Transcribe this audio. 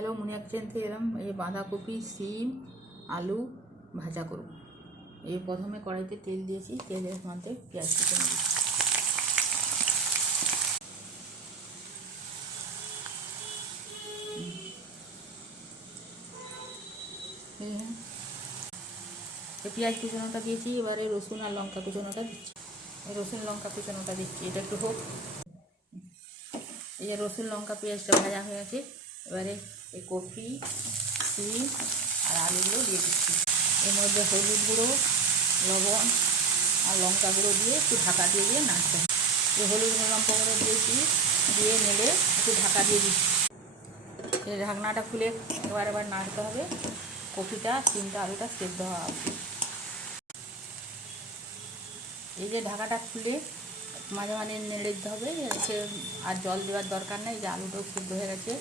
Hello, মুনিয়া kitchen থেকে এলাম। এই বাঁধাকপি, সিম, আলু ভাজা করব। এই প্রথমে কড়াইতে তেল দিয়েছি, তেলের মধ্যে পেঁয়াজ কুচি দিয়েছি। পেঁয়াজ কুচানোটা দিয়েছি, এবারে রসুন আর লঙ্কা কুচানোটা দিচ্ছি। রসুন লঙ্কা কুচানোটা দিচ্ছি, এটা একটু হোক। এই যে রসুন লঙ্কা পেঁয়াজটা ভাজা হয়ে গেছে, এবারে এই কপি, সিম আর আলুগুলো দিয়ে দিচ্ছি। এর মধ্যে হলুদ গুঁড়ো, লবণ আর লঙ্কা গুঁড়ো দিয়ে একটু ঢাকা দিয়ে নাড়তে হবে। এই হলুদ লঙ্কা গুঁড়ো দিয়েছি, দিয়ে নেড়ে একটু ঢাকা দিয়ে দিচ্ছি। এই ঢাকনাটা খুলে এবার নাড়তে হবে। কপিটা, সিমটা, আলুটা সেদ্ধ হওয়া উচিত। এই যে ঢাকাটা খুলে মাঝে মাঝে নেড়ে দিতে হবে, আর জল দেওয়ার দরকার নেই। যে আলুটাও সেদ্ধ হয়ে গেছে।